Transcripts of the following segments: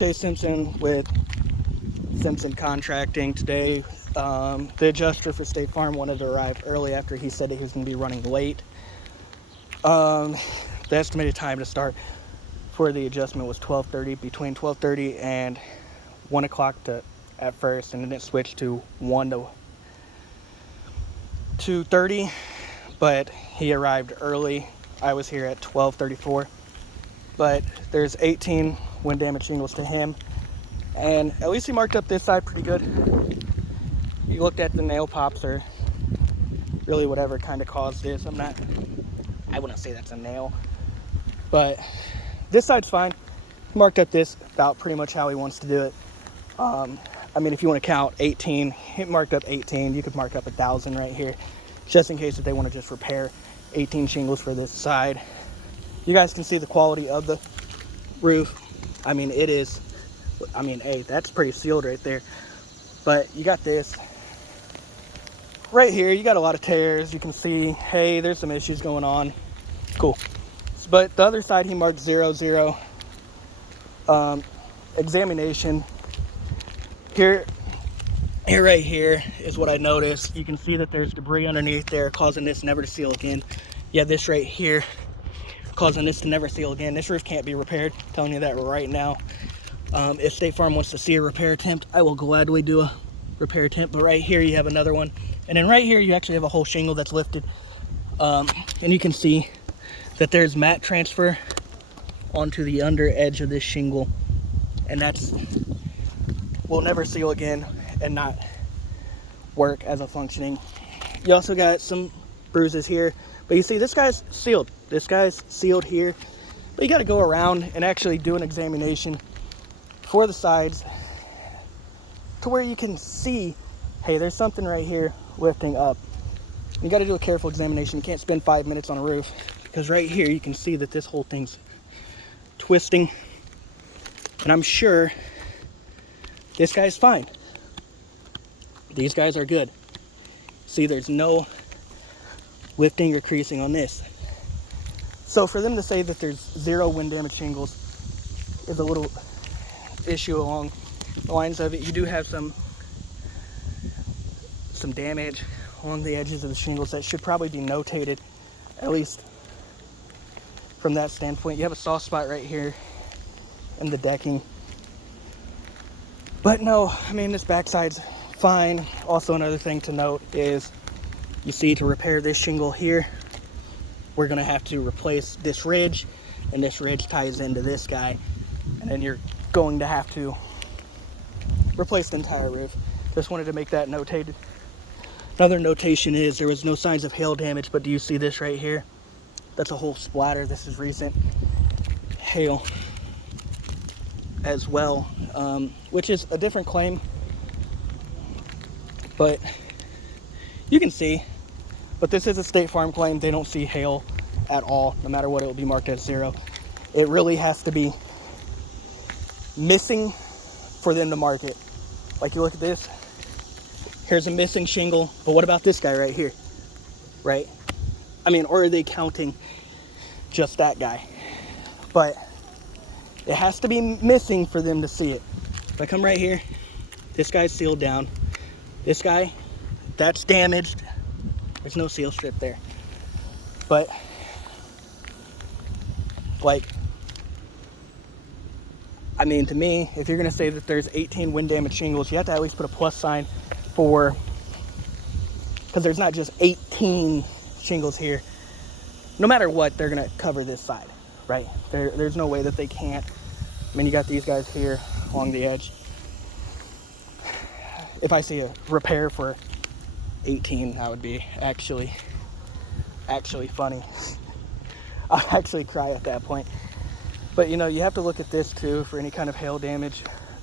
Jay Simpson with Simpson Contracting. Today, the adjuster for State Farm wanted to arrive early after he said that he was going to be running late. The estimated time to start for the adjustment was 12:30, between 12:30 and 1 o'clock at first, and then it switched to 1 to 2:30, but he arrived early. I was here at 12:34, but there's 18 wind damage shingles to him, and at least he marked up this side pretty good. He looked at the nail pops, or really whatever kind of caused this. I wouldn't say that's a nail, but this side's fine. He marked up this about pretty much how he wants to do it. I mean, if you want to count 18, he marked up 18. You could mark up 1,000 right here, just in case if they want to just repair 18 shingles for this side. You guys can see the quality of the roof. I mean, hey, that's pretty sealed right there. But you got this right here. You got a lot of tears. You can see, hey, there's some issues going on. Cool. But the other side, he marked 0, 0. Examination. Here right here is what I noticed. You can see that there's debris underneath there causing this never to seal again. Yeah, this right here causing this to never seal again. This roof can't be repaired. I'm telling you that right now. If State Farm wants to see a repair attempt, I will gladly do a repair attempt. But right here you have another one, and then right here you actually have a whole shingle that's lifted, and you can see that there's mat transfer onto the under edge of this shingle, and that's will never seal again and not work as a functioning. You also got some bruises here, but you see this guy's sealed. This guy's sealed here, but you got to go around and actually do an examination for the sides to where you can see, hey, there's something right here lifting up. You got to do a careful examination. You can't spend 5 minutes on a roof, because right here you can see that this whole thing's twisting, and I'm sure this guy's fine. These guys are good. See, there's no lifting or creasing on this. So for them to say that there's 0 wind damage shingles is a little issue along the lines of it. You do have some damage on the edges of the shingles that should probably be notated, at least from that standpoint. You have a soft spot right here in the decking. But no, I mean, this backside's fine. Also, another thing to note is, you see, to repair this shingle here, we're gonna have to replace this ridge, and this ridge ties into this guy, and then you're going to have to replace the entire roof. Just wanted to make that notated. Another notation is there was no signs of hail damage, but do you see this right here? That's a whole splatter. This is recent hail as well, which is a different claim, but you can see. But this is a State Farm claim. They don't see hail at all. No matter what, it will be marked as 0. It really has to be missing for them to mark it. Like, you look at this, here's a missing shingle, but what about this guy right here, right? I mean, or are they counting just that guy? But it has to be missing for them to see it. If I come right here, this guy's sealed down. This guy, that's damaged. There's no seal strip there. But, like, I mean, to me, if you're going to say that there's 18 wind damage shingles, you have to at least put a plus sign for, because there's not just 18 shingles here. No matter what, they're going to cover this side, right? There's no way that they can't. I mean, you got these guys here along the edge. If I see a repair for 18, that would be actually funny. I'll actually cry at that point. But, you know, you have to look at this too for any kind of hail damage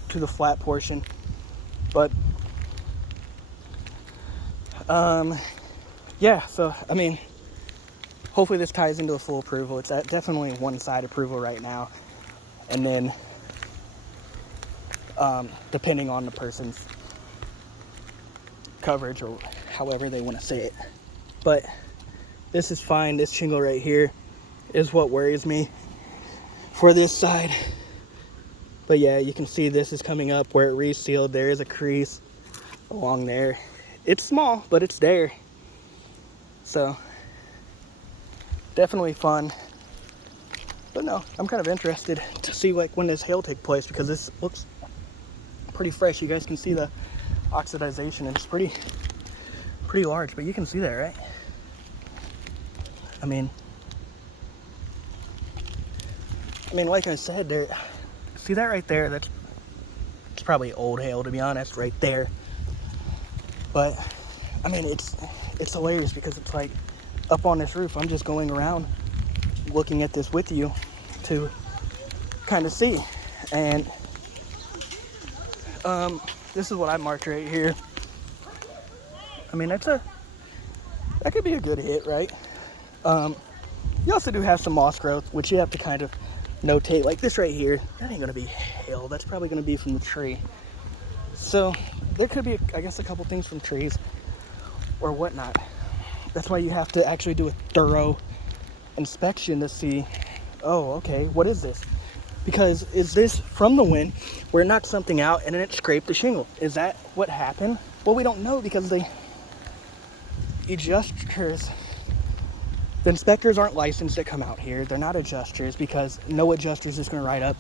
to the flat portion. But yeah, so I mean, hopefully this ties into a full approval. It's definitely one side approval right now, and then depending on the person's coverage or however they want to say it. But this is fine. This shingle right here is what worries me for this side. But yeah, you can see this is coming up where it resealed. There is a crease along there. It's small, but it's there. So definitely fun. But no, I'm kind of interested to see like when this hail take place, because this looks pretty fresh. You guys can see the oxidization, and it's pretty large, but you can see that, right? I mean, like I said, there, see that right there? It's probably old hail, to be honest, right there. But I mean, it's hilarious because it's like up on this roof. I'm just going around looking at this with you to kind of see, and this is what I marked right here. I mean, that could be a good hit, right? You also do have some moss growth, which you have to kind of notate. Like this right here, that ain't gonna be hail. That's probably gonna be from the tree. So there could be, I guess, a couple things from trees or whatnot. That's why you have to actually do a thorough inspection to see, oh, okay, what is this? Because is this from the wind where it knocked something out and then it scraped the shingle? Is that what happened? Well, we don't know, because the inspectors aren't licensed to come out here. They're not adjusters, because no adjuster is just going to write up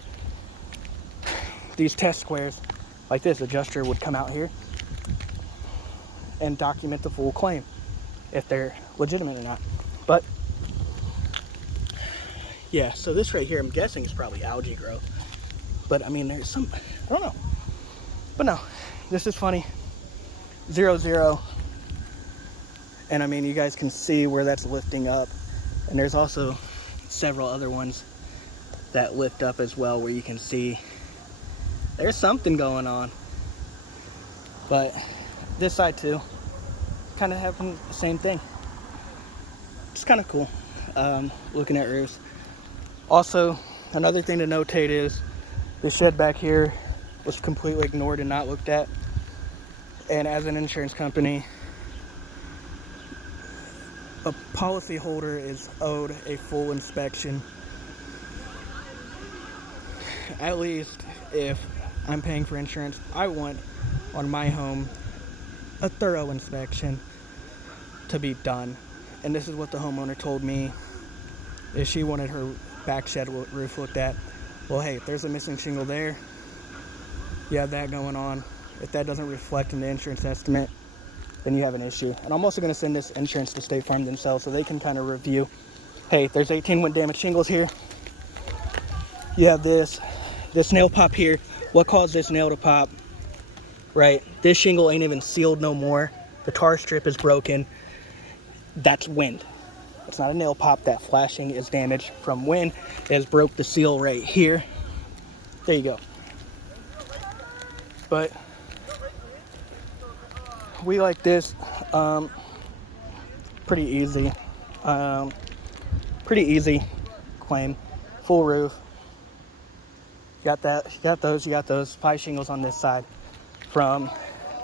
these test squares like this. Adjuster would come out here and document the full claim if they're legitimate or not. But yeah, so this right here, I'm guessing is probably algae growth. But I mean, there's some, I don't know. But no, this is funny. 0-0. And I mean, you guys can see where that's lifting up. And there's also several other ones that lift up as well, where you can see there's something going on. But this side too, kind of having the same thing. It's kind of cool, looking at roofs. Also, another thing to notate is the shed back here was completely ignored and not looked at. And as an insurance company, a policyholder is owed a full inspection. At least if I'm paying for insurance, I want on my home a thorough inspection to be done. And this is what the homeowner told me, is she wanted her back shed roof looked at. Well, hey, if there's a missing shingle there, you have that going on. If that doesn't reflect in the insurance estimate, then you have an issue. And I'm also going to send this insurance to State Farm themselves, so they can kind of review, hey, there's 18 wind damage shingles here. You have this nail pop here. What caused this nail to pop? Right, this shingle ain't even sealed no more. The tar strip is broken. That's wind. It's not a nail pop. That flashing is damage from wind. It has broke the seal right here. There you go. But we like this. Pretty easy. Pretty easy claim. Full roof. You got that. You got those 5 shingles on this side from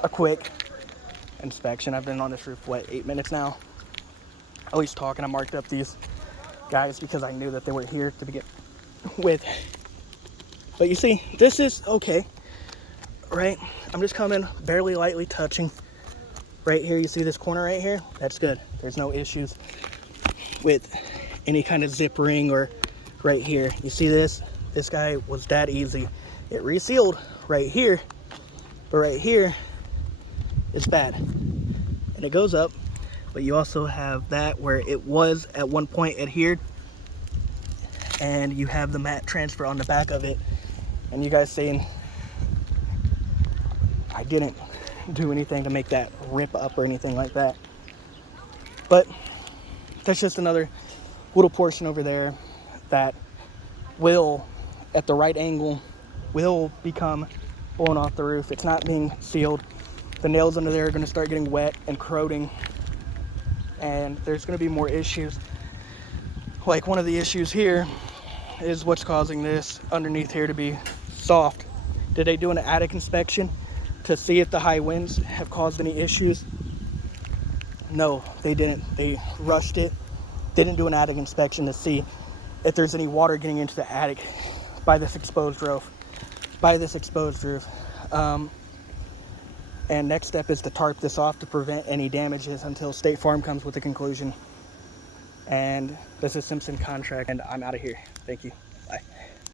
a quick inspection. I've been on this roof, what, 8 minutes now? At least talking. I marked up these guys because I knew that they were here to begin with. But you see, this is okay, right? I'm just coming, barely lightly touching. Right here, you see this corner right here? That's good. There's no issues with any kind of zippering or right here. You see this? This guy was that easy. It resealed right here, but right here, it's bad. And it goes up, but you also have that where it was at one point adhered, and you have the mat transfer on the back of it. And you guys saying, I didn't do anything to make that rip up or anything like that. But that's just another little portion over there that will, at the right angle, will become blown off the roof. It's not being sealed. The nails under there are going to start getting wet and corroding, and there's going to be more issues. Like one of the issues here is what's causing this underneath here to be soft. Did they do an attic inspection to see if the high winds have caused any issues? No, they didn't. They rushed it. Didn't do an attic inspection to see if there's any water getting into the attic by this exposed roof. by this exposed roof. And next step is to tarp this off to prevent any damages until State Farm comes with a conclusion. And this is Simpson Contract, and I'm out of here. Thank you.